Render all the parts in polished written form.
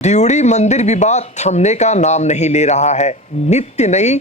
दियोड़ी मंदिर विवाद थमने का नाम नहीं ले रहा है। नित्य नई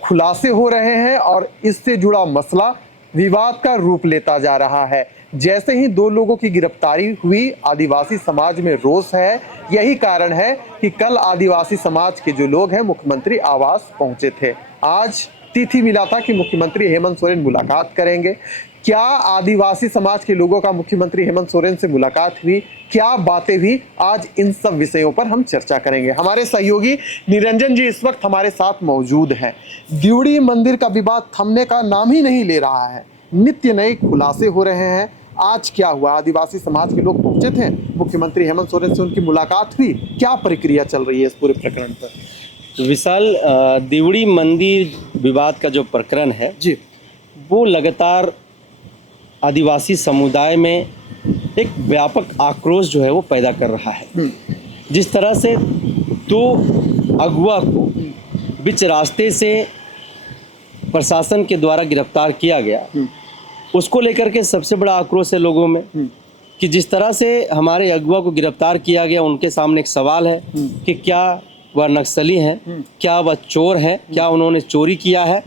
खुलासे हो रहे हैं और इससे जुड़ा मसला विवाद का रूप लेता जा रहा है। जैसे ही दो लोगों की गिरफ्तारी हुई, आदिवासी समाज में रोष है। यही कारण है कि कल आदिवासी समाज के जो लोग हैं मुख्यमंत्री आवास पहुंचे थे। आज तिथि मिला था कि मुख्यमंत्री हेमंत सोरेन मुलाकात करेंगे। क्या आदिवासी समाज के लोगों का मुख्यमंत्री हेमंत सोरेन से मुलाकात हुई, क्या बातें हुई, आज इन सब विषयों पर हम चर्चा करेंगे। हमारे सहयोगी निरंजन जी इस वक्त हमारे साथ मौजूद हैं। दियोड़ी मंदिर का विवाद थमने का नाम ही नहीं ले रहा है। नित्य नए खुलासे हो रहे हैं। आज क्या हुआ? आदिवासी समाज के लोग पहुंचे थे, मुख्यमंत्री हेमंत सोरेन से उनकी मुलाकात हुई। क्या प्रक्रिया चल रही है इस पूरे प्रकरण पर? विशाल, दियोड़ी मंदिर विवाद का जो प्रकरण है जी, वो लगातार आदिवासी समुदाय में एक व्यापक आक्रोश जो है वो पैदा कर रहा है। जिस तरह से दो अगुआ को बीच रास्ते से प्रशासन के द्वारा गिरफ्तार किया गया, उसको लेकर के सबसे बड़ा आक्रोश है लोगों में कि जिस तरह से हमारे अगुआ को गिरफ्तार किया गया, उनके सामने एक सवाल है कि क्या वह नक्सली हैं, क्या वह चोर हैं, क्या उन्होंने चोरी किया है।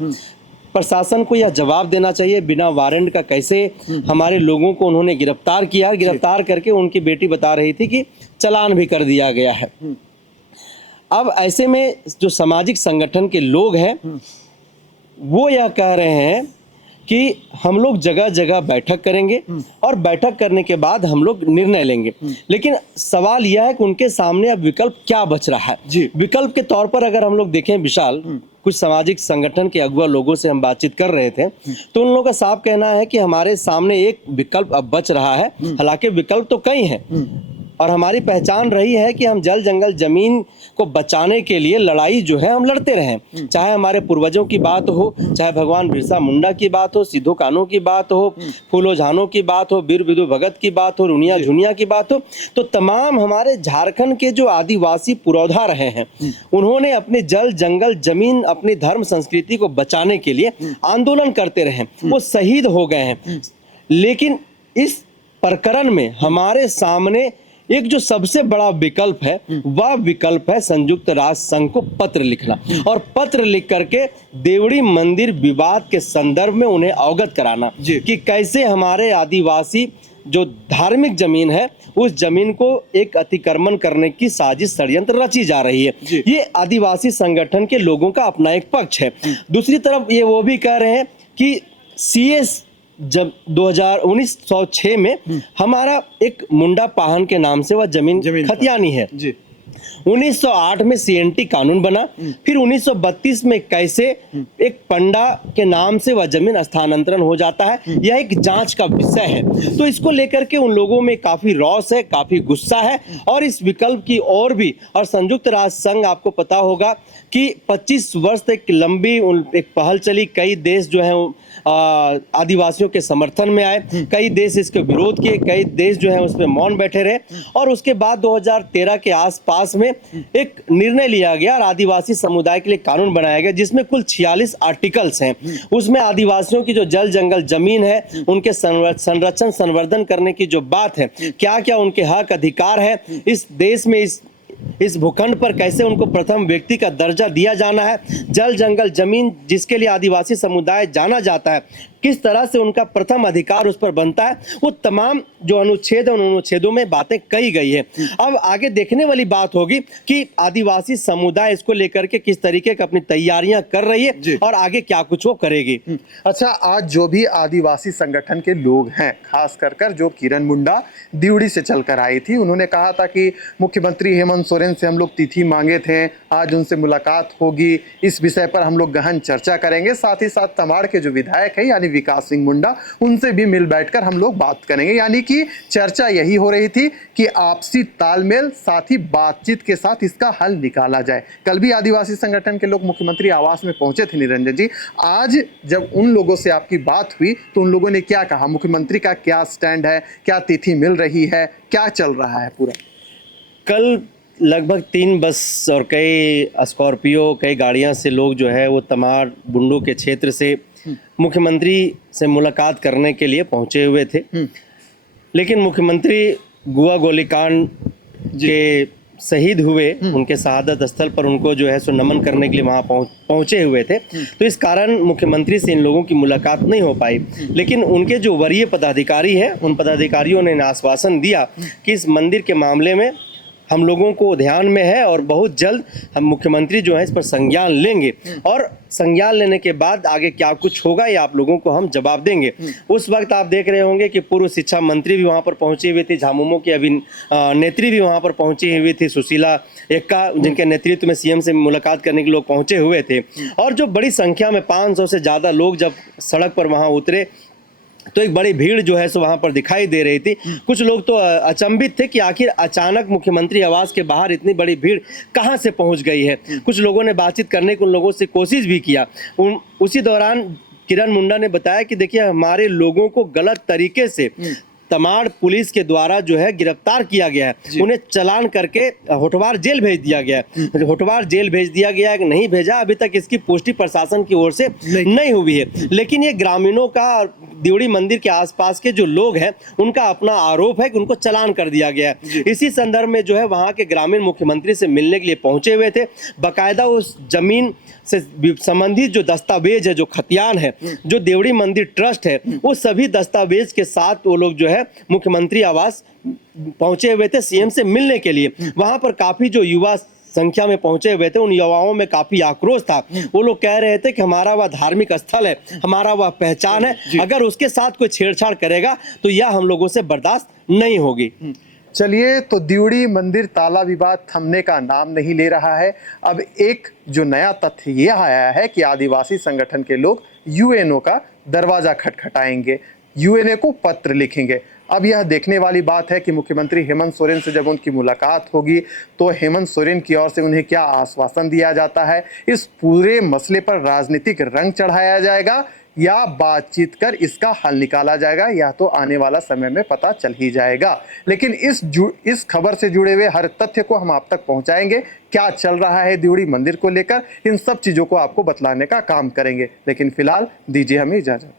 प्रशासन को यह जवाब देना चाहिए बिना वारंट का कैसे हमारे लोगों को उन्होंने गिरफ्तार किया। गिरफ्तार करके उनकी बेटी बता रही थी कि चालान भी कर दिया गया है। अब ऐसे में जो सामाजिक संगठन के लोग हैं वो यह कह रहे हैं कि हम लोग जगह जगह बैठक करेंगे और बैठक करने के बाद हम लोग निर्णय लेंगे। लेकिन सवाल यह है कि उनके सामने अब विकल्प क्या बच रहा है। जी। विकल्प के तौर पर अगर हम लोग देखें विशाल, कुछ सामाजिक संगठन के अगुआ लोगों से हम बातचीत कर रहे थे तो उन लोगों का साफ कहना है कि हमारे सामने एक विकल्प अब बच रहा है। हालांकि विकल्प तो कई हैं और हमारी पहचान रही है कि हम जल जंगल जमीन को बचाने के लिए लड़ाई जो है हम लड़ते रहें। चाहे हमारे पूर्वजों की बात हो, चाहे भगवान बिरसा मुंडा की बात हो, सिद्धू कान्हू की बात हो, फूलो झानो की बात हो, वीर विदु भगत की बात हो, रुनिया झुनिया की बात हो, तो तमाम हमारे झारखंड के जो आदिवासी पुरोधा रहे हैं उन्होंने अपने जल जंगल जमीन, अपनी धर्म संस्कृति को बचाने के लिए आंदोलन करते रहे। वो शहीद हो गए हैं। लेकिन इस प्रकरण में हमारे सामने एक जो सबसे बड़ा विकल्प है वह विकल्प है संयुक्त राष्ट्र संघ को पत्र लिखना और पत्र लिख करके दियोड़ी मंदिर विवाद के संदर्भ में उन्हें अवगत कराना कि कैसे हमारे आदिवासी जो धार्मिक जमीन है उस जमीन को एक अतिक्रमण करने की साजिश षड्यंत्र रची जा रही है। ये आदिवासी संगठन के लोगों का अपना एक पक्ष है। दूसरी तरफ ये वो भी कह रहे हैं कि सीएस जब 1906 में हमारा एक मुंडा पाहन के नाम से वह जमीन खतियानी है। 1908 में सीएनटी कानून बना, फिर 1932 में कैसे एक पंडा के नाम से वह जमीन स्थानांतरण हो जाता है, यह एक जांच का विषय है। तो इसको लेकर के उन लोगों में काफी रौष है, काफी गुस्सा है और इस विकल्प की और भी। और संयुक्त राष्ट्र संघ, आपको पता होगा कि 25 वर्ष तक लंबी एक पहल चली। कई देश जो है आदिवासियों के समर्थन में आए, कई देश इसके विरोध किए, कई देश जो है उस पर मौन बैठे रहे और उसके बाद 2013 के आसपास में एक निर्णय लिया गया और आदिवासी समुदाय के लिए कानून बनाया गया जिसमें कुल 46 आर्टिकल्स हैं। उसमें आदिवासियों की जो जल जंगल जमीन है उनके संरक्षण संवर्धन करने की जो बात है, क्या क्या उनके हक अधिकार है इस देश में, इस भूखंड पर कैसे उनको प्रथम व्यक्ति का दर्जा दिया जाना है, जल जंगल जमीन जिसके लिए आदिवासी समुदाय जाना जाता है किस तरह से उनका प्रथम अधिकार उस पर बनता है, वो तमाम जो अनुच्छेद है उन अनुच्छेदों में बातें कही गई है। अब आगे देखने वाली बात होगी कि आदिवासी समुदाय इसको लेकर के किस तरीके की अपनी तैयारियां कर रही है और आगे क्या कुछ वो करेगी। अच्छा, आज जो भी आदिवासी संगठन के लोग हैं, खास कर जो किरण मुंडा दियोड़ी से चलकर आई थी, उन्होंने कहा था कि मुख्यमंत्री हेमंत सोरेन से हम लोग तिथि मांगे थे, आज उनसे मुलाकात होगी, इस विषय पर हम लोग गहन चर्चा करेंगे। साथ ही साथ तमाड़ के जो विधायक है यानी विकास सिंह मुंडा, उनसे भी मिल बैठकर हम लोग बात करेंगे। यानी कि चर्चा यही हो रही थी कि आपसी तालमेल साथ ही बातचीत के साथ इसका हल निकाला जाए। कल भी आदिवासी संगठन के लोग मुख्यमंत्री आवास में पहुंचे थे निरंजन जी। आज जब उन लोगों से आपकी बात हुई तो उन लोगों ने क्या कहा? मुख्यमंत्री का क्या स्टैंड है? क्या तिथि मिल रही है? क्या चल रहा है पूरा? कल लगभग 3 बस और कई स्कॉर्पियो, कई गाड़ियां से लोग जो है वो तमाड़ बुंडू के क्षेत्र से मुख्यमंत्री से मुलाकात करने के लिए पहुंचे हुए थे। लेकिन मुख्यमंत्री गुआ गोलीकांड के शहीद हुए, उनके शहादत स्थल पर उनको जो है सो नमन करने के लिए वहाँ पहुँचे हुए थे। तो इस कारण मुख्यमंत्री से इन लोगों की मुलाकात नहीं हो पाई। लेकिन उनके जो वरीय पदाधिकारी हैं, उन पदाधिकारियों ने आश्वासन दिया कि इस मंदिर के मामले में हम लोगों को ध्यान में है और बहुत जल्द हम मुख्यमंत्री जो है इस पर संज्ञान लेंगे, और संज्ञान लेने के बाद आगे क्या कुछ होगा ये आप लोगों को हम जवाब देंगे। उस वक्त आप देख रहे होंगे कि पूर्व शिक्षा मंत्री भी वहाँ पर पहुंची हुई थी, झामुमो की नेत्री भी वहाँ पर पहुंची हुई थी, सुशीला एक्का, जिनके नेतृत्व में सीएम से मुलाकात करने के लोग पहुंचे हुए थे। और जो बड़ी संख्या में 500 से ज़्यादा लोग जब सड़क पर वहाँ उतरे तो एक बड़ी भीड़ जो है सो वहां पर दिखाई दे रही थी। कुछ लोग तो अचंभित थे कि आखिर अचानक मुख्यमंत्री आवास के बाहर इतनी बड़ी भीड़ कहां से पहुंच गई है। कुछ लोगों ने बातचीत करने की उन लोगों से कोशिश भी किया। उसी दौरान किरण मुंडा ने बताया कि देखिए, हमारे लोगों को गलत तरीके से तमाड़ पुलिस के द्वारा जो है गिरफ्तार किया गया है, उन्हें चालान करके होटवार जेल भेज दिया गया है। होटवार जेल भेज दिया गया है कि नहीं भेजा, अभी तक इसकी पुष्टि प्रशासन की ओर से नहीं हुई है। लेकिन ये ग्रामीणों का, दिवड़ी मंदिर के आसपास के जो लोग हैं, उनका अपना आरोप है कि उनको चालान कर दिया गया है। इसी संदर्भ में जो है वहाँ के ग्रामीण मुख्यमंत्री से मिलने के लिए पहुंचे हुए थे। बाकायदा उस जमीन से संबंधित जो दस्तावेज है, जो खतियान है, जो देवड़ी मंदिर ट्रस्ट है, वो सभी दस्तावेज के साथ वो लोग जो है मुख्यमंत्री आवास पहुंचे हुए थे सीएम से मिलने के लिए। वहां पर काफी जो युवा संख्या में पहुंचे हुए थे, उन युवाओं में काफी आक्रोश था। वो लोग कह रहे थे कि हमारा वह धार्मिक स्थल है, हमारा वह पहचान है, अगर उसके साथ कोई छेड़छाड़ करेगा तो यह हम लोगों से बर्दाश्त नहीं होगी। चलिए, तो दिवड़ी मंदिर ताला विवाद थमने का नाम नहीं ले रहा है। अब एक जो नया तथ्य ये आया है कि आदिवासी संगठन के लोग यूएनओ का दरवाजा खटखटाएंगे, यूएनओ को पत्र लिखेंगे। अब यह देखने वाली बात है कि मुख्यमंत्री हेमंत सोरेन से जब उनकी मुलाकात होगी तो हेमंत सोरेन की ओर से उन्हें क्या आश्वासन दिया जाता है। इस पूरे मसले पर राजनीतिक रंग चढ़ाया जाएगा या बातचीत कर इसका हल निकाला जाएगा, यह तो आने वाला समय में पता चल ही जाएगा। लेकिन इस खबर से जुड़े हुए हर तथ्य को हम आप तक पहुंचाएंगे। क्या चल रहा है दिवड़ी मंदिर को लेकर, इन सब चीज़ों को आपको बतलाने का काम करेंगे। लेकिन फिलहाल दीजिए हमें इजाज़त।